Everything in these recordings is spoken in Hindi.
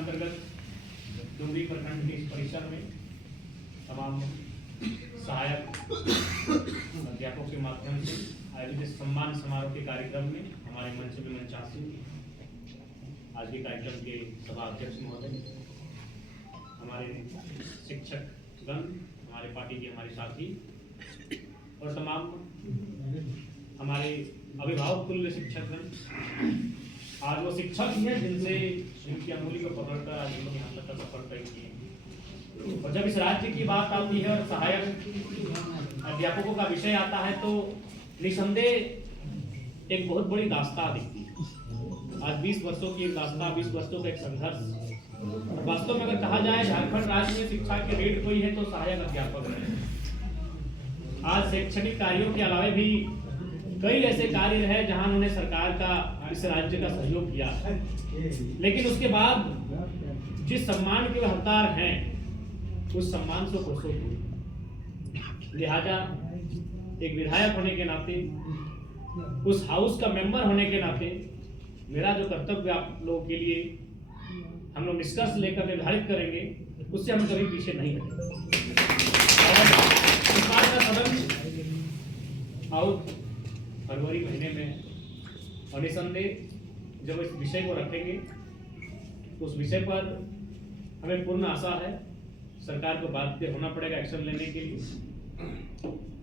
अंतर्गत डुमरी प्रखंड के इस परिसर में तमाम सहायक अध्यापकों के माध्यम से आयोजित सम्मान समारोह के कार्यक्रम में हमारे मंच में मंचासी आज के कार्यक्रम के सभा अध्यक्ष महोदय, हमारे शिक्षकगण, हमारे पार्टी के हमारे साथी और तमाम हमारे अभिभावक तुल्य शिक्षकगण, आज वो शिक्षक ही हैं जिनसे इनकी अमूल्य को पकड़कर आज लोग यहाँ तक का सफर तय किए। और जब इस राज्य की बात आती है और सहायक अध्यापकों का विषय आता है तो निसंदेह एक बहुत बड़ी दास्तां दिखती है। आज 20 वर्षों की एक दास्तां, 20 वर्षों का एक संघर्ष। वास्तव में अगर कहा जाए झारखंड राज्य में शिक्षा की रीढ़ कोई है तो सहायक अध्यापक है। आज शैक्षणिक कार्यों के अलावा भी कई ऐसे कार्य रहे जहां उन्होंने सरकार का, इस राज्य का सहयोग किया, लेकिन उसके बाद जिस सम्मान के हकदार हैं उस सम्मान से खुशो हुए। लिहाजा एक विधायक होने के नाते, उस हाउस का मेंबर होने के नाते मेरा जो कर्तव्य आप लोगों के लिए हम लोग निष्कर्ष लेकर निर्धारित करेंगे, उससे हम कभी पीछे नहीं हटेंगे। इस बार का सदन और फरवरी महीने में और निसंदेह जब इस विषय को रखेंगे तो उस विषय पर हमें पूर्ण आशा है सरकार को बाध्य होना पड़ेगा एक्शन लेने के लिए,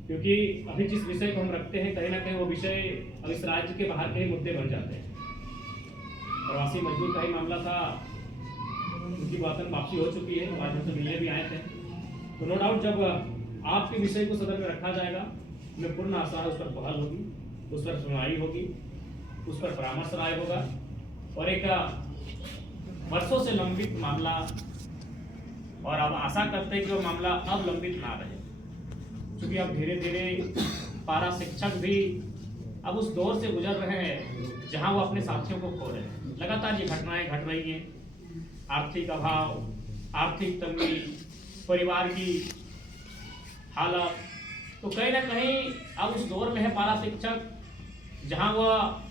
क्योंकि अभी जिस विषय को हम रखते हैं कहीं ना कहीं वो विषय अब इस राज्य के बाहर के ही मुद्दे बन जाते हैं। प्रवासी मजदूर का ही मामला था, उनकी वापसी हो चुकी है, आज हमसे मिलने भी आए थे। तो नो डाउट जब आपके विषय को सदन में रखा जाएगा, हमें पूर्ण आशा है उस पर पहल होगी, उस पर सुनवाई होगी, उस पर परामर्श राय होगा और एक वर्षों से लंबित मामला, और अब आशा करते हैं कि वो मामला अब लंबित ना रहे, क्योंकि अब धीरे धीरे पारा शिक्षक भी अब उस दौर से गुजर रहे हैं जहां वो अपने साथियों को खो रहे हैं। लगातार ये घटनाएं घट रही हैं, आर्थिक अभाव, आर्थिक तंगी, परिवार की हालत, तो कहीं ना कहीं अब उस दौर में है पारा शिक्षक जहां वह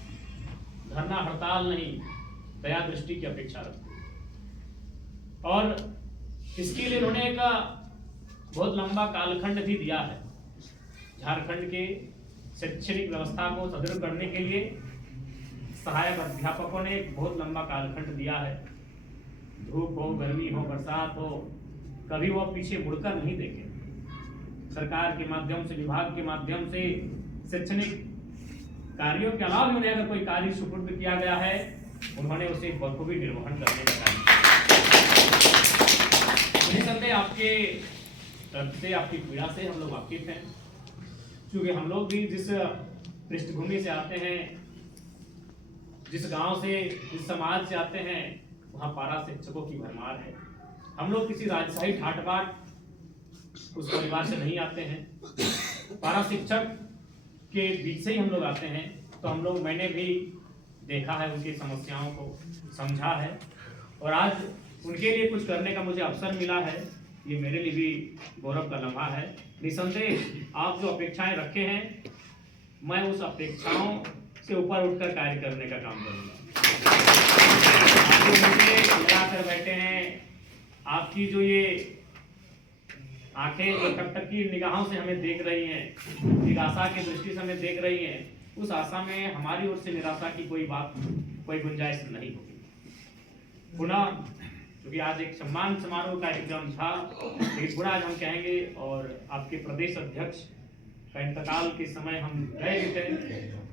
धरना हड़ताल नहीं, दया दृष्टि की अपेक्षा रखते हैं। और इसके लिए उन्होंने एक बहुत लंबा कालखंड भी दिया है। झारखंड के शैक्षणिक व्यवस्था को सुदृढ़ करने के लिए सहायक अध्यापकों ने एक बहुत लंबा कालखंड दिया है। धूप हो, गर्मी हो, बरसात हो, कभी वो पीछे मुड़कर नहीं देखे। सरकार के माध्यम से, विभाग के माध्यम से शैक्षणिक कार्यों के अलावा उन्हें अगर कोई कार्य सुपुर्द किया गया है, उन्होंने उसे बखूबी निर्वहन करने का कार्य। निसंदेह आपके दर्द से, आपकी पीड़ा से हम लोग वाकिफ हैं, क्योंकि हम लोग भी जिस पृष्ठभूमि से आते हैं, जिस गांव से, जिस समाज से आते हैं, वहाँ पारा शिक्षकों की भरमार है। हम लोग किसी राजशाही ठाट बाट उस परिवार से नहीं आते हैं। पारा शिक्षक के बीच से ही हम लोग आते हैं, तो हम लोग, मैंने भी देखा है, उनकी समस्याओं को समझा है और आज उनके लिए कुछ करने का मुझे अवसर मिला है। ये मेरे लिए भी गौरव का लम्हा है। निसंदेह आप जो अपेक्षाएं रखे हैं, मैं उस अपेक्षाओं से ऊपर उठकर कार्य करने का काम करूँगा। आप जो मुझे लगाकर बैठे हैं, आपकी जो ये आंखें जो टकटकी निगाहों से हमें देख रही हैं, निराशा की दृष्टि से हमें देख रही हैं, उस आशा में हमारी ओर से निराशा की कोई गुंजाइश नहीं होगी। पुनः क्योंकि आज एक सम्मान समारोह कार्यक्रम था, लेकिन पुनः आज हम कहेंगे, और आपके प्रदेश अध्यक्ष का इंतकाल के समय हम गए थे,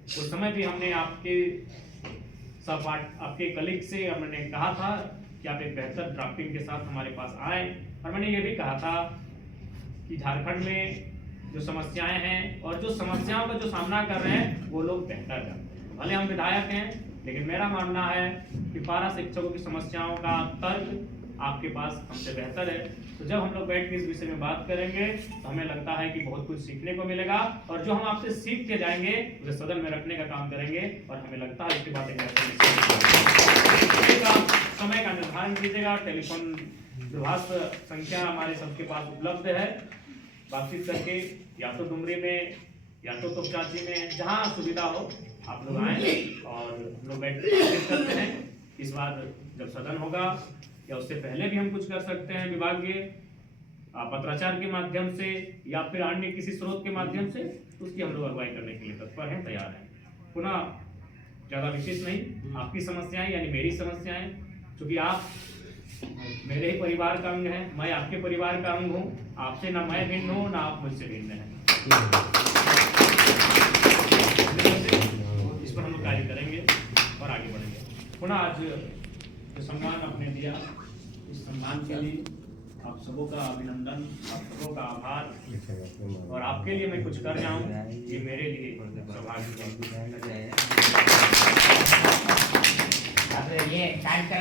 उस समय भी हमने आपके कलीग से हमने कहा था कि आप एक बेहतर ड्राफ्टिंग के साथ हमारे पास आए, और मैंने ये भी कहा था कि झारखंड में जो समस्याएं हैं और जो समस्याओं का जो सामना कर रहे हैं वो लोग बेहतर करते हैं। भले हम विधायक हैं, लेकिन मेरा मानना है कि पारा शिक्षकों की समस्याओं का तर्क आपके पास हमसे बेहतर है। तो जब हम लोग बैठ के इस विषय में बात करेंगे तो हमें लगता है कि बहुत कुछ सीखने को मिलेगा, और जो हम आपसे सीख के जाएंगे उसे सदन में रखने का काम करेंगे, और हमें लगता है इसकी बातें समय का निर्धारण कीजिएगा। टेलीफोन दूरभाष संख्या हमारे सबके पास उपलब्ध है, बातचीत करके या तो डुमरी में या तो तोपचाची में, जहाँ सुविधा हो आप लोग आए और हम लोग बैठ कर बातचीत करते हैं। इस बार जब सदन होगा या उससे पहले भी हम कुछ कर सकते हैं विभागीय पत्राचार के माध्यम से या फिर अन्य किसी स्रोत के माध्यम से, उसकी हम लोग अगुवाई करने के लिए तत्पर हैं, तैयार हैं। पुनः ज़्यादा विशेष नहीं, आपकी समस्याएं यानी मेरी समस्याएं, क्योंकि आप मेरे ही परिवार का अंग है, मैं आपके परिवार का अंग हूँ, आपसे ना मैं भिन्न हूँ ना आप मुझसे भिन्न हैं। इस पर हम लोग कार्य करेंगे और आगे बढ़ेंगे। पुनः आज जो सम्मान आपने दिया, इस सम्मान के लिए आप सबों का अभिनंदन, आप सबों का आभार, और आपके लिए मैं कुछ कर जाऊं ये मेरे लिए सौभाग्य है।